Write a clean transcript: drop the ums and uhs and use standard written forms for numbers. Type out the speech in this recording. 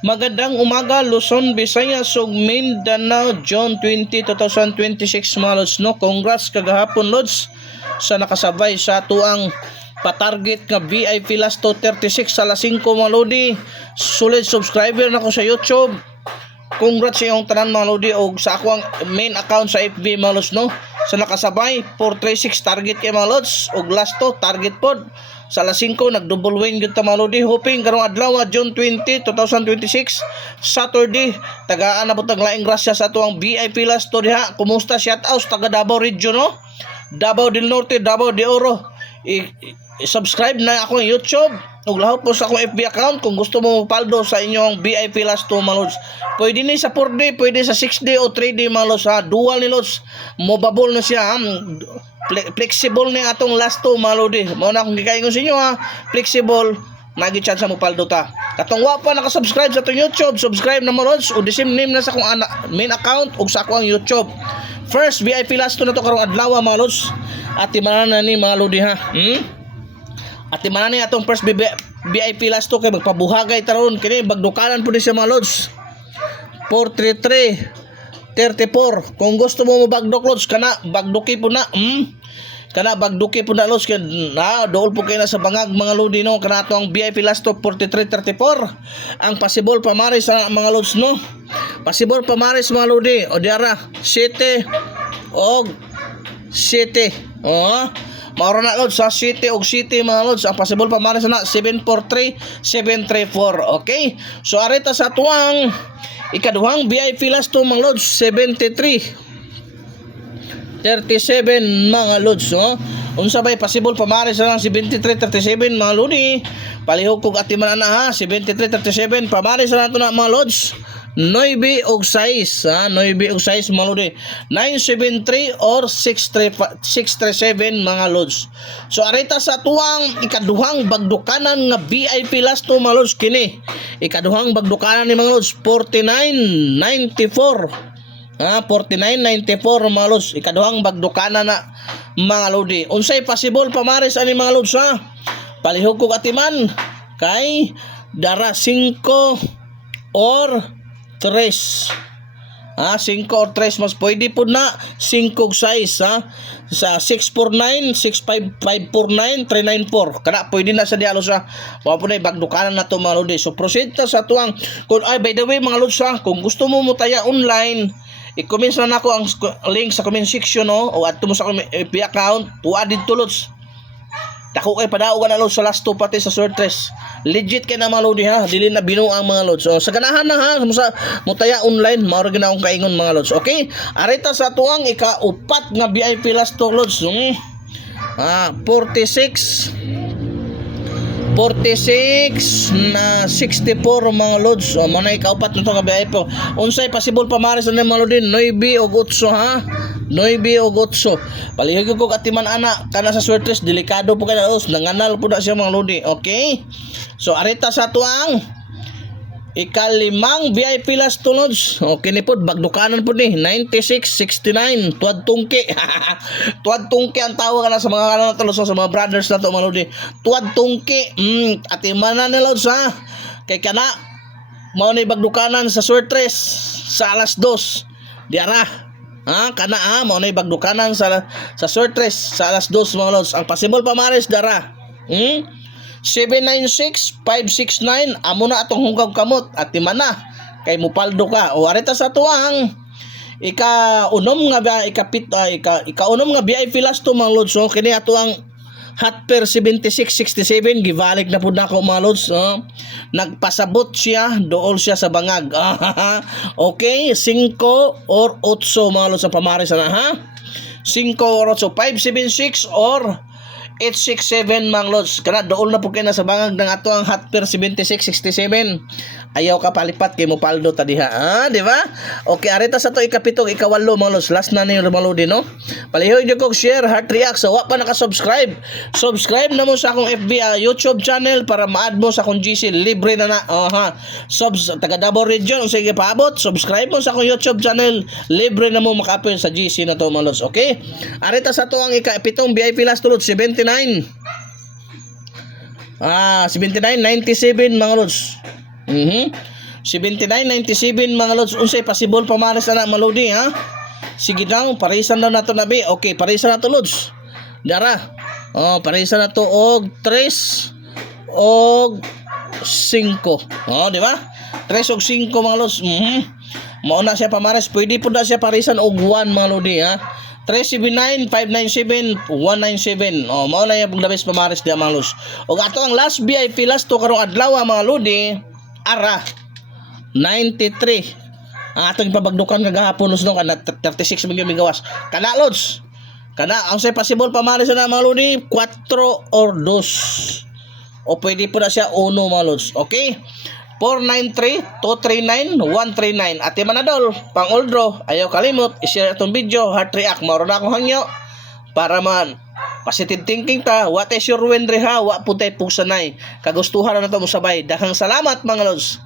Magandang umaga, Luzon, Visayas, ug Mindanao, June 20, 2026 mga lods, no? Congrats kagahapon lods sa nakasabay sa tuang patarget nga VIP last 36 sa alas 5 mga lodi. Solid subscriber na ko sa YouTube. Congrats sa iyong tanan mga lodi og sa akong main account sa FB mga lods, no? Sa nakasabay 436 target kay mga lods og last to target pod sa alas 5 nag-double win gyud ta mga lodi. Hoping karong adlaw June 20, 2026 Saturday tagaan na pud laing grasya sa atuang VIP last to diha. Kumusta? Shout out taga Davao Region, no? Davao del Norte, Davao de Oro. I-subscribe na akong YouTube ug lahop po sa akong FB account kung gusto mo mapaldo sa inyong VIP last 2 mga lods. Pwede ni sa 4D, pwede sa 6D o 3D mga lods, ha. Dual ni lods, mobile na siya, ha? Flexible ni atong last 2 mga lodi. Mao na akong gikaingon sa inyo, ha. Flexible, nagi chance mo paldo ta. Katong wa pa naka-subscribe sa atong YouTube, subscribe na mga lods o the same name na sa akong main account ug sa akong YouTube. First VIP last 2 na to karong adlaw mga lods. At timanan na ni mga lodi, ha. At timanan ni atong first VIP last 2 kay magpabuhagay taron kini bagdukanan pud siya mga lods. 433 34. Kung gusto mo mabagdok lods kana bagduki po na. Kana bagduki po na lods kay na dool po kay na sa bangag mga lodi, no. Kana to ang VIP last 2 43 34. Ang possible pamaris sa mga lods, no. Possible pamaris mga lodi o diara 7 og 7. Mauro na lods sa City og City mga lods. Ang possible pamaris na 743 734. Okay? So arita sa tuang ikaduhang VIP last 2 mga lods 73 37 mga lods, no? Unsa bay possible pamaris na lang 73 37 mga lodi. Palihog kog atiman na, ha. 73 37 pamaris na nato na mga lods. 9 og 6, ha. 9 og 6 mga lodi. 973 or 637 mga lods. So arita sa tuang ikaduhang bagdukanan nga VIP last 2 mga lods kini. Ikaduhang bagdukanan ni mga lods 4994. 4994 mga lods. Ikaduhang bagdukanan na mga lodi. Unsay possible pamaris ani mga lods, ha. Palihog kog atiman kay dara 5 or 3. 5 or 3 mas pwede po na 5 og 6, ha. Sa 649 65549 394 kana pwede na sa dialos, ha. Wa po na bagdukanan na to mga lodi. So proceed ta sa tuang kung by the way mga lods, ha, kung gusto mo mutaya online, i-comment na nako ang link sa comment section, no, o adto mo sa FB account tuwa didto lods. Dako kay padaog na lods sa last 2 pati sa sortres. Legit kay na mga lodi, ha. Dili na binuang mga lods. So sa ganahan na, ha, sa mutaya online mao ra gina akong kaingon mga lods. Okay? Arita sa tuang ikaupat nga VIP last 2 lods. 46 na 64 mga lods. O manay kaupat na to nga VIP. Unsay possible pamaris na mga lodi 9 og 8, ha. 9 og 8. Palihog ko atiman ana kana sa sortes delikado po kana os nanganal po na siya mga lodi. Okay? So arita sa tuang ikalimang VIP last 2 lods. Okay ni pod bagdukanan po ni 9669 tuad tungki. Tuad tungki ang tawag na sa mga ano to sa mga brothers na to mga lodi. Tuad tungki. Atiman na ni lods, ha. Kay kana mao ni bagdukanan sa sortres sa alas 2 diara. Kana, mao na bagdukanan sa sortres sa alas 2 mga lods. Ang possible pamaris dara 796 569 amo na atong hunggaw kamot at timana kay mupaldo ka. O arita sa tuang ikaunom nga VIP last 2 mga lods. So kini ato ang hot per 7667 givalik na pud nako mga lods. Nagpasabot siya, dool siya sa bangag. Okay, 5 or 8 mga lods sa pamaris na, ha. 5 or 8, 576 or 867 mga lods. Kana dool na po kayo na sa bangag ng ato ang hot per 7667. Ayaw ka palipat kay mo paldo ta diha, di ba? Okay, arita sa to ikapitong ikawalo mga lods. Last na ni mga lodi, no. Palihog niyo kog share, heart react. So wa pa naka-subscribe, subscribe na mo sa akong FB YouTube channel para ma-add mo sa akong GC libre na. Taga Davao Region unsay gipaabot, subscribe mo sa akong YouTube channel, libre na mo maka-appear sa GC na to mga lods. Okay? Arita sa to ang ikapitong VIP last lods 79 79 97 mga lods. 7997 mga lods. Unsay possible pamares na mga lodi ha. Sige daw, parisan daw nato nabi. Okay, parisan nato lods. Dara. Oh, parisan nato og 3 og 5. Oh, di ba? 3 og 5 mga lods. Mao na siya pamares. Pwede po na siya parisan og 1 mga lodi ha. 379, 597, 197. Oh, mao na yung labis pamares diya mga lods. Og ato ang last VIP last to karong adlaw mga lodi, ara 93. Ang atong pabagdukan kagahapon lods no kana 36 mga gawas. Kana lods. Kana ang say possible pamares na mga lodi 4 or 2. O pwede po na siya 1 mga lods. Okay? 493-239-139. Ate Manadol, pang oldro, ayaw kalimot, i-share itong video, heart react, mauro na akong hangyo, para man, positive thinking ta, what is your win ha, wa puntay pusanay, kagustuhan na ito mo sabay. Daghang salamat mga lods.